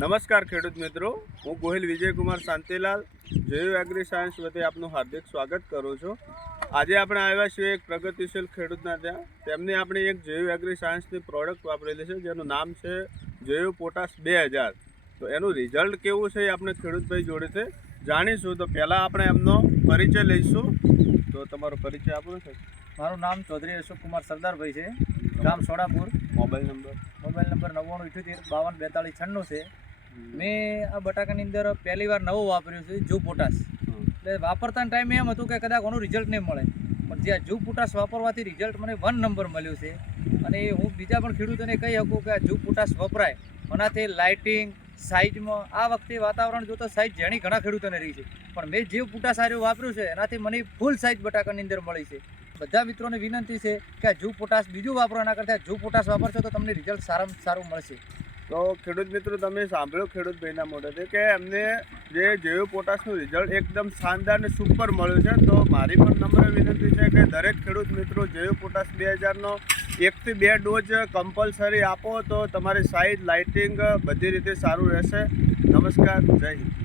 નમસ્કાર ખેડૂત મિત્રો. હું ગોહિલ વિજયકુમાર શાંતિલાલ જૈવ એગ્રી સાયન્સ વતી આપનું હાર્દિક સ્વાગત કરું છું. આજે આપણે આવ્યા છીએ એક પ્રગતિશીલ ખેડૂતના ત્યાં. તેમની આપણે એક જૈવ એગ્રી સાયન્સની પ્રોડક્ટ વાપરેલી છે, જેનું નામ છે જૈવ પોટાશ બે હજાર. તો એનું રિઝલ્ટ કેવું છે એ આપણે ખેડૂતભાઈ જોડેથી જાણીશું. તો પહેલાં આપણે એમનો પરિચય લઈશું. તો તમારો પરિચય આપો છે મારું નામ ચૌધરી અશોક કુમાર સરદારભાઈ છે. ગામ Sodapur. Mobile number. Mobile number નવ્વાણું ઇઠ્યોતેર બાવન બેતાળીસ છન્નું છે. મેં આ બટાકાની અંદર પહેલી વાર નવું વાપર્યું છે જુ પોટાશ. એટલે વાપરતા ટાઈમે એમ હતું કે કદાચ કોનું રિઝલ્ટ નહીં મળે. પણ જે આ જુ પોટાશ વાપરવાથી રિઝલ્ટ મને વન નંબર મળ્યું છે. અને હું બીજા પણ ખેડૂતોને કહી શકું કે આ જુ પોટાશ વપરાય. મનાથી લાઇટિંગ સાઇઝમાં આ વખતે વાતાવરણ જોતો સાઇઝ જેણી ઘણા ખેડૂતોને રહી છે. પણ મેં જે પોટાશ સારું વાપર્યું છે, એનાથી મને ફૂલ સાઇઝ બટાકાની અંદર મળી છે. બધા મિત્રોને વિનંતી છે કે આ જૂ પોટાશ બીજું વાપરવાના કરતાં જૂ પોટાશ વાપરશો તો તમને રિઝલ્ટ સારામાં સારું મળશે. તો ખેડૂત મિત્રો, તમે સાંભળ્યો ખેડૂત ભાઈના મોઢેથી કે એમને જે જૈવ પોટાશનું રિઝલ્ટ એકદમ શાનદાર અને સુપર મળ્યું છે. તો મારી પણ નમ્ર વિનંતી છે કે દરેક ખેડૂત મિત્રો જૈવ પોટાશ બે હજારનો એકથી બે ડોઝ કમ્પલસરી આપો તો તમારી સાઇઝ લાઇટિંગ બધી રીતે સારું રહેશે. નમસ્કાર, જય હિન્દ.